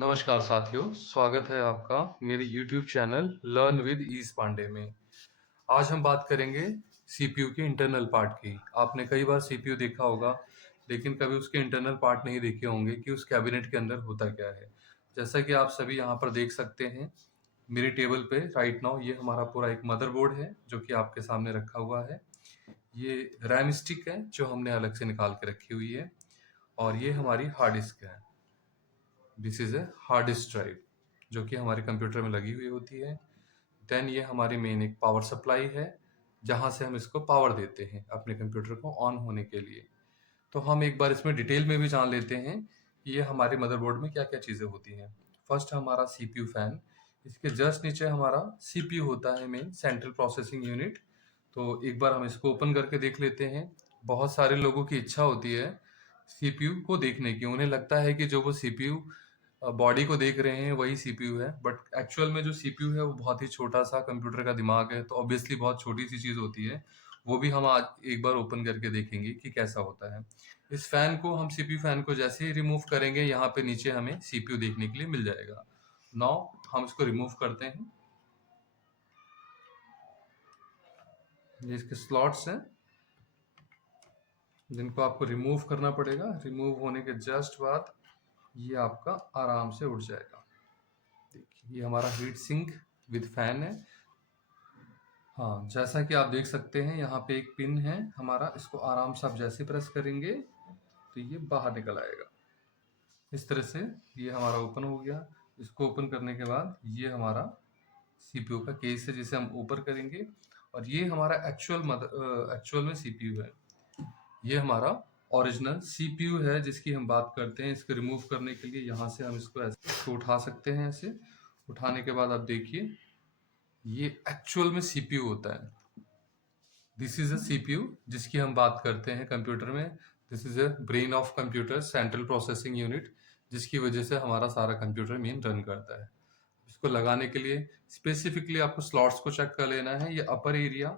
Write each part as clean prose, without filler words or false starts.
नमस्कार साथियों, स्वागत है आपका मेरे YouTube चैनल लर्न विद ईस पांडे में। आज हम बात करेंगे सीपीयू के इंटरनल पार्ट की। आपने कई बार सीपीयू देखा होगा, लेकिन कभी उसके इंटरनल पार्ट नहीं देखे होंगे कि उस कैबिनेट के अंदर होता क्या है। जैसा कि आप सभी यहाँ पर देख सकते हैं, मेरे टेबल पे राइट नाउ ये हमारा पूरा एक मदरबोर्ड है जो कि आपके सामने रखा हुआ है। ये रैम स्टिक है जो हमने अलग से निकाल के रखी हुई है, और ये हमारी हार्ड डिस्क है। This is a hard disk drive जो कि हमारे कंप्यूटर में लगी हुई होती है। देन ये हमारी मेन एक पावर सप्लाई है जहाँ से हम इसको पावर देते हैं अपने कंप्यूटर को ऑन होने के लिए। तो हम एक बार इसमें डिटेल में भी जान लेते हैं कि ये हमारे मदरबोर्ड में क्या क्या चीज़ें होती हैं। फर्स्ट हमारा सीपीयू फैन, इसके जस्ट नीचे हमारा सीपीयू होता है, मेन सेंट्रल प्रोसेसिंग यूनिट। तो एक बार हम इसको ओपन करके देख लेते हैं। बहुत सारे लोगों की इच्छा होती है सीपीयू को देखने की, उन्हें लगता है कि जो वो सीपीयू बॉडी को देख रहे हैं वही सीपीयू है, बट एक्चुअल में जो सीपीयू है वो बहुत ही छोटा सा कंप्यूटर का दिमाग है, तो ऑब्वियसली बहुत छोटी सी चीज़ होती है। वो भी हम आज एक बार ओपन करके देखेंगे कि कैसा होता है। इस फैन को हम सीपीयू फैन को जैसे ही रिमूव करेंगे, यहाँ पे नीचे हमें सीपीयू देखने के लिए मिल जाएगा। नाउ हम इसको रिमूव करते हैं। ये इसके स्लॉट्स हैं जिनको आपको रिमूव करना पड़ेगा। रिमूव होने के जस्ट बाद ये आपका आराम से उठ जाएगा। देखिए ये हमारा हीट सिंक विद फैन है। हाँ, जैसा कि आप देख सकते हैं यहाँ पे एक पिन है हमारा, इसको आराम से आप जैसे प्रेस करेंगे तो ये बाहर निकल आएगा। इस तरह से ये हमारा ओपन हो गया। इसको ओपन करने के बाद ये हमारा सीपीयू का केस है जिसे हम ऊपर करेंगे, और ये हमारा एक्चुअल में सीपीयू है। ये हमारा ओरिजिनल सीपीयू है जिसकी हम बात करते हैं। इसको रिमूव करने के लिए यहाँ से हम इसको ऐसे इसको उठा सकते हैं। ऐसे उठाने के बाद आप देखिए ये एक्चुअल में सीपीयू होता है। दिस इज अ सीपीयू जिसकी हम बात करते हैं कंप्यूटर में। This is a brain of computer, central processing unit, जिसकी वजह से हमारा सारा कंप्यूटर मेन रन करता है। इसको लगाने के लिए स्पेसिफिकली आपको स्लॉट्स को चेक कर लेना है। ये अपर एरिया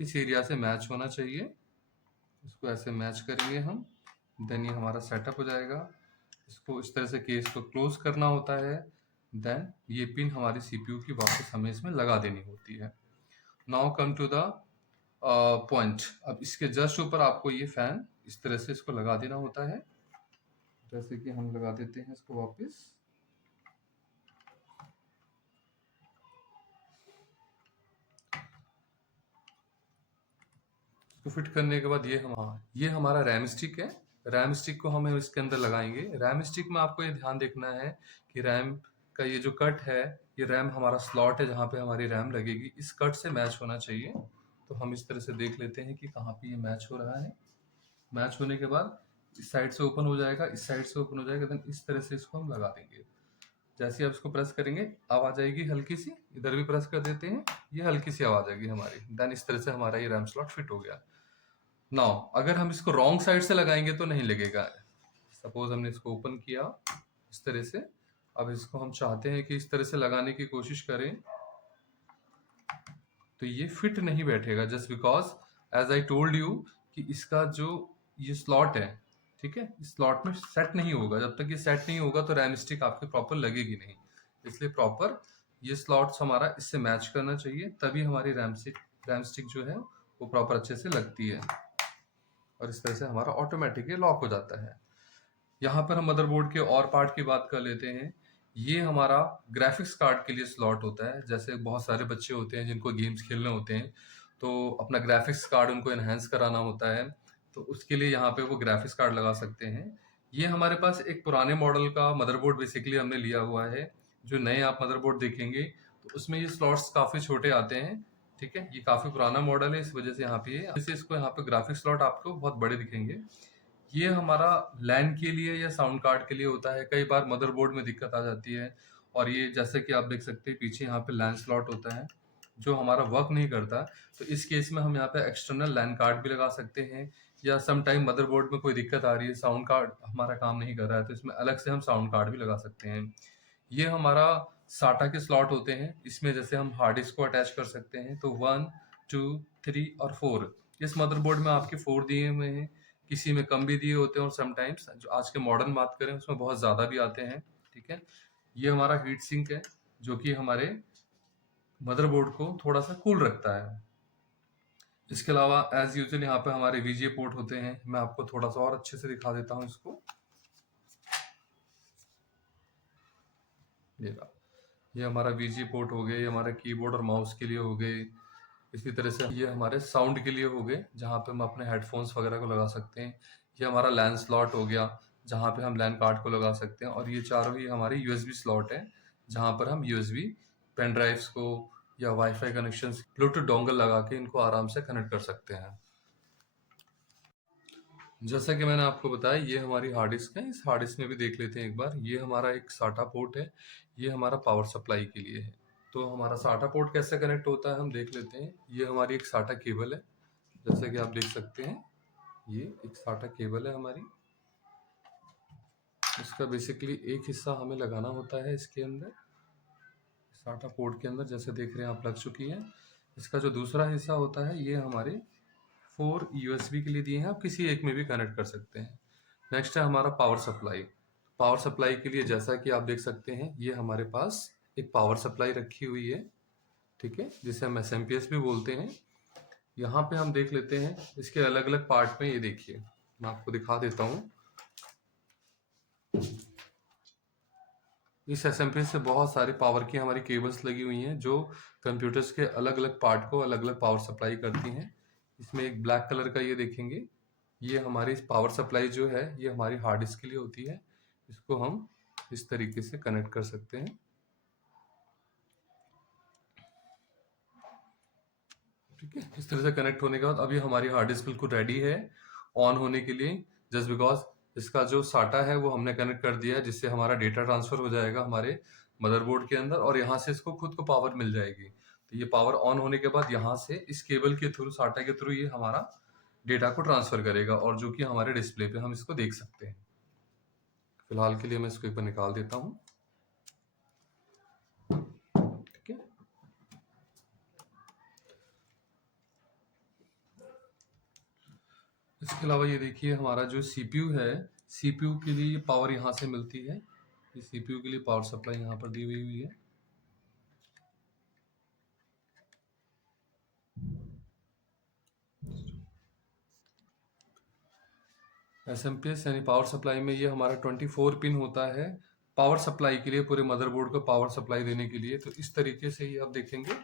इस एरिया से मैच होना चाहिए। इसको ऐसे मैच करेंगे हम, देन ये हमारा सेटअप हो जाएगा। इसको इस तरह से केस को क्लोज करना होता है। देन ये पिन हमारी सीपीयू की वापस हमें इसमें लगा देनी होती है। Now come to the point. अब इसके जस्ट ऊपर आपको ये फैन इस तरह से इसको लगा देना होता है। जैसे कि हम लगा देते हैं इसको वापस। इसको फिट करने के बाद ये हमारा रैम स्टिक है। रैम स्टिक को हम इसके अंदर लगाएंगे। रैम स्टिक में आपको ये ध्यान देखना है कि रैम का ये जो कट है, ये रैम हमारा स्लॉट है जहाँ पे हमारी रैम लगेगी, इस कट से मैच होना चाहिए। तो हम इस तरह से देख लेते हैं कि कहाँ पे ये मैच हो रहा है। मैच होने के बाद इस साइड से ओपन हो जाएगा, इस साइड से ओपन हो जाएगा, देन इस तरह से इसको हम लगा देंगे। जैसे ही आप इसको प्रेस करेंगे आवाज आएगी हल्की सी, इधर भी प्रेस कर देते हैं, ये हल्की सी आवाज आएगी हमारी। देन इस तरह से हमारा ये रैम स्लॉट फिट हो गया। नाउ अगर हम इसको रॉन्ग साइड से लगाएंगे तो नहीं लगेगा। सपोज हमने इसको ओपन किया इस तरह से, अब इसको हम चाहते हैं कि इस तरह से लगाने की कोशिश करें, तो ये फिट नहीं बैठेगा, just because as I told you कि इसका जो ये स्लॉट है, ठीक है, इस स्लॉट में सेट नहीं होगा। जब तक ये सेट नहीं होगा तो रैम स्टिक आपके प्रॉपर लगेगी नहीं। इसलिए प्रॉपर ये स्लॉट्स हमारा इससे मैच करना चाहिए, तभी हमारी रैम स्टिक जो है वो प्रॉपर अच्छे से लगती है, और इस तरह से हमारा ऑटोमेटिक लॉक हो जाता है। यहाँ पर हम मदरबोर्ड के और पार्ट की बात कर लेते हैं। ये हमारा ग्राफिक्स कार्ड के लिए स्लॉट होता है। जैसे बहुत सारे बच्चे होते हैं जिनको गेम्स खेलने होते हैं, तो अपना ग्राफिक्स कार्ड उनको एनहेंस कराना होता है, तो उसके लिए यहाँ पे वो ग्राफिक्स कार्ड लगा सकते हैं। ये हमारे पास एक पुराने मॉडल का मदरबोर्ड बेसिकली हमने लिया हुआ है। जो नए आप मदरबोर्ड देखेंगे तो उसमें ये स्लॉट्स काफ़ी छोटे आते हैं, ठीक है। ये काफ़ी पुराना मॉडल है, इस वजह से यहाँ पे इसको यहाँ पे ग्राफिक्स स्लॉट आपको बहुत बड़े दिखेंगे। ये हमारा लैन के लिए या साउंड कार्ड के लिए होता है। कई बार मदरबोर्ड में दिक्कत आ जाती है, और ये जैसे कि आप देख सकते हैं पीछे यहाँ पे लैन स्लॉट होता है जो हमारा वर्क नहीं करता। तो इस केस में हम यहाँ पे एक्सटर्नल लैन कार्ड भी लगा सकते हैं, या सम टाइम मदरबोर्ड में कोई दिक्कत आ रही है, साउंड कार्ड हमारा काम नहीं कर रहा है, तो इसमें अलग से हम साउंड कार्ड भी लगा सकते हैं। ये हमारा साटा के स्लॉट होते हैं, इसमें जैसे हम हार्ड डिस्क को अटैच कर सकते हैं। तो 1, 2, 3 और 4 इस मदरबोर्ड में आपके 4 दिए हुए हैं, किसी में कम भी दिए होते हैं, और समटाइम्स जो आज के मॉडर्न बात करें उसमें बहुत ज़्यादा भी आते हैं, ठीक है। ये हमारा हीट सिंक है जो कि हमारे मदरबोर्ड को थोड़ा सा कूल रखता है। इसके अलावा एज यूजुअल यहाँ पे हमारे वीजीए पोर्ट होते हैं। मैं आपको थोड़ा सा और अच्छे से दिखा देता हूँ इसको। ये हमारा वीजीए पोर्ट हो गए, ये हमारा कीबोर्ड और माउस के लिए हो गए। इसी तरह से ये हमारे साउंड के लिए हो गए, जहाँ पे हम अपने हेडफोन्स वगैरह को लगा सकते हैं। ये हमारा लैन स्लॉट हो गया, जहाँ पे हम लैन कार्ड को लगा सकते हैं। और ये चारों ही हमारे यूएसबी स्लॉट है, जहाँ पर हम यूएसबी पेन ड्राइव्स को या वाईफाई कनेक्शन ब्लूटूथ डोंगल लगा के इनको आराम से कनेक्ट कर सकते हैं। जैसा कि मैंने आपको बताया, ये हमारी हार्ड डिस्क है। इस हार्ड डिस्क में भी देख लेते हैं एक बार। ये हमारा एक साटा पोर्ट है, ये हमारा पावर सप्लाई के लिए है। तो हमारा साटा पोर्ट कैसे कनेक्ट होता है हम देख लेते हैं। ये हमारी एक साटा केबल है, जैसा कि आप देख सकते हैं। ये एक साटा केबल है हमारी। इसका बेसिकली एक हिस्सा हमें लगाना होता है इसके अंदर, साटा पोर्ट के अंदर, जैसे देख रहे हैं आप लग चुकी है। इसका जो दूसरा हिस्सा होता है, ये हमारे 4 यूएसबी के लिए दिए हैं, आप किसी एक में भी कनेक्ट कर सकते हैं। नेक्स्ट है हमारा पावर सप्लाई। पावर सप्लाई के लिए जैसा कि आप देख सकते हैं, ये हमारे पास एक पावर सप्लाई रखी हुई है, ठीक है, जिसे हम एसएमपीएस भी बोलते हैं। यहाँ पे हम देख लेते हैं इसके अलग अलग पार्ट में। ये देखिए, मैं आपको दिखा देता हूँ। इस एसएमपीएस से बहुत सारे पावर की हमारी केबल्स लगी हुई हैं, जो कंप्यूटर्स के अलग अलग पार्ट को अलग अलग पावर सप्लाई करती हैं। इसमें एक ब्लैक कलर का ये देखेंगे, ये हमारी पावर सप्लाई जो है, ये हमारी हार्ड डिस्क के लिए होती है। इसको हम इस तरीके से कनेक्ट कर सकते हैं, ठीक है। इस तरह से कनेक्ट होने के बाद अभी हमारी हार्ड डिस्क बिल्कुल रेडी है ऑन होने के लिए, जस्ट बिकॉज इसका जो साटा है वो हमने कनेक्ट कर दिया है, जिससे हमारा डेटा ट्रांसफर हो जाएगा हमारे मदरबोर्ड के अंदर, और यहाँ से इसको खुद को पावर मिल जाएगी। तो ये पावर ऑन होने के बाद यहाँ से इस केबल के थ्रू, साटा के थ्रू, ये हमारा डेटा को ट्रांसफर करेगा, और जो कि हमारे डिस्प्ले पे हम इसको देख सकते हैं। फिलहाल के लिए मैं इसको एक बार निकाल देता हूँ, ठीक है। इसके अलावा ये देखिए, हमारा जो सीपीयू है, सीपीयू के लिए पावर यहाँ से मिलती है। ये सीपीयू के लिए पावर सप्लाई यहाँ पर दी हुई है। एसएमपीएस यानी पावर सप्लाई में ये हमारा 24 पिन होता है पावर सप्लाई के लिए, पूरे मदरबोर्ड को पावर सप्लाई देने के लिए। तो इस तरीके से ही आप देखेंगे,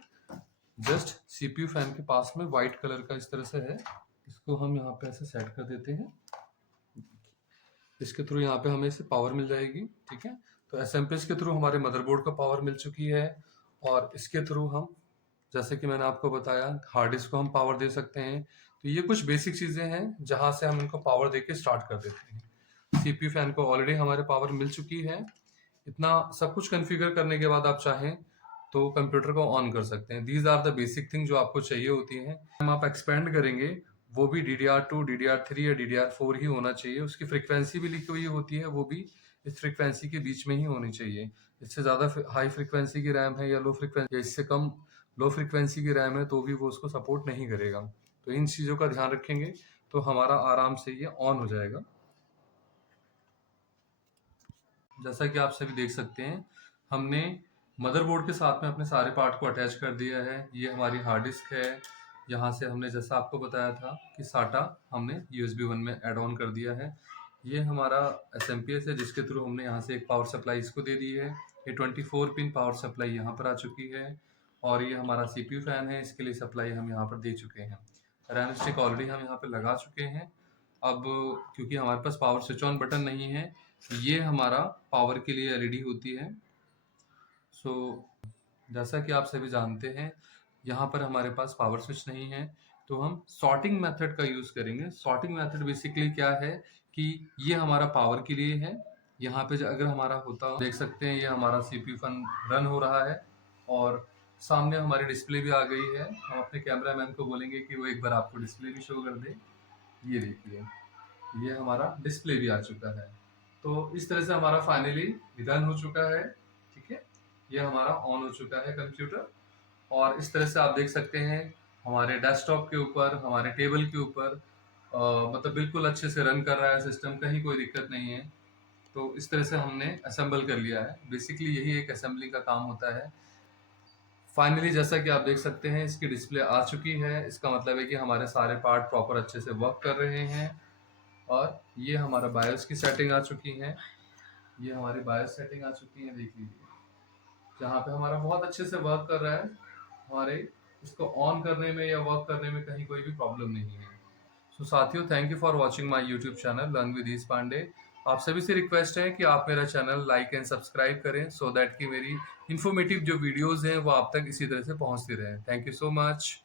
जस्ट सीपीयू फैन के पास में व्हाइट कलर का इस तरह से है। इसको हम यहाँ पे ऐसे सेट कर देते हैं, इसके थ्रू यहाँ पे हमें इसे पावर मिल जाएगी, ठीक है। तो एसएमपीएस के थ्रू हमारे मदरबोर्ड को पावर मिल चुकी है, और इसके थ्रू हम, जैसे कि मैंने आपको बताया, हार्ड डिस्क को हम पावर दे सकते हैं। तो ये कुछ बेसिक चीजें हैं जहां से हम इनको पावर देके स्टार्ट कर देते हैं। सीपीयू फैन को ऑलरेडी हमारे पावर मिल चुकी है। इतना सब कुछ कॉन्फ़िगर करने के बाद आप चाहें तो कंप्यूटर को ऑन कर सकते हैं। These are the basic thing जो आपको चाहिए होती हैं। हम आप एक्सपेंड करेंगे, वो भी DDR2, DDR3 या DDR4 ही होना चाहिए। उसकी फ्रीक्वेंसी भी लिखी हुई होती है, वो भी इस फ्रीक्वेंसी के बीच में ही होनी चाहिए। इससे ज़्यादा हाई फ्रीक्वेंसी की रैम है या लो फ्रीक्वेंसी, या इससे कम लो फ्रीक्वेंसी की रैम है, तो भी वो उसको सपोर्ट नहीं करेगा। तो इन चीज़ों का ध्यान रखेंगे तो हमारा आराम से ये ऑन हो जाएगा। जैसा कि आप सभी देख सकते हैं, हमने मदरबोर्ड के साथ में अपने सारे पार्ट को अटैच कर दिया है। ये हमारी हार्ड डिस्क है। यहाँ से हमने, जैसा आपको बताया था कि साटा हमने USB 1 में ऐड ऑन कर दिया है। ये हमारा SMPS है, जिसके थ्रू हमने यहाँ से एक पावर सप्लाई इसको दे दी है। ये 24 पिन पावर सप्लाई यहाँ पर आ चुकी है, और ये हमारा CPU फैन है, इसके लिए सप्लाई हम यहाँ पर दे चुके हैं। रैम स्टिक ऑलरेडी हम यहाँ पर लगा चुके हैं। अब क्योंकि हमारे पास पावर स्विच ऑन बटन नहीं है, ये हमारा पावर के लिए LED होती है। सो जैसा कि आप सभी जानते हैं, यहाँ पर हमारे पास पावर स्विच नहीं है, तो हम सॉर्टिंग मेथड का यूज़ करेंगे। सॉर्टिंग मेथड बेसिकली क्या है कि ये हमारा पावर के लिए है। यहाँ पे अगर हमारा होता, देख सकते हैं, ये हमारा CPU फन रन हो रहा है, और सामने हमारी डिस्प्ले भी आ गई है। हम अपने कैमरा मैन को बोलेंगे कि वो एक बार आपको डिस्प्ले भी शो कर दे। ये देखिए, ये हमारा डिस्प्ले भी आ चुका है। तो इस तरह से हमारा फाइनली रन हो चुका है, ठीक है। ये हमारा ऑन हो चुका है कंप्यूटर, और इस तरह से आप देख सकते हैं हमारे डेस्कटॉप के ऊपर, हमारे टेबल के ऊपर, मतलब बिल्कुल अच्छे से रन कर रहा है सिस्टम, कहीं कोई दिक्कत नहीं है। तो इस तरह से हमने असेंबल कर लिया है। बेसिकली यही एक असेंबली का काम होता है। फाइनली जैसा कि आप देख सकते हैं इसकी डिस्प्ले आ चुकी है। इसका मतलब है कि हमारे सारे पार्ट प्रॉपर अच्छे से वर्क कर रहे हैं। और ये हमारा बायोस की सेटिंग आ चुकी है। ये हमारी बायोस सेटिंग आ चुकी है, देख लीजिए, जहाँ पे हमारा बहुत अच्छे से वर्क कर रहा है। हमारे इसको ऑन करने में या वर्क करने में कहीं कोई भी प्रॉब्लम नहीं है। सो साथियों, thank you for watching my YouTube channel learn with Ish Pandey. आप सभी से रिक्वेस्ट है कि आप मेरा चैनल लाइक एंड सब्सक्राइब करें, सो दैट कि मेरी इन्फॉर्मेटिव जो वीडियोस हैं वो आप तक इसी तरह से पहुंचती रहें। Thank you so much.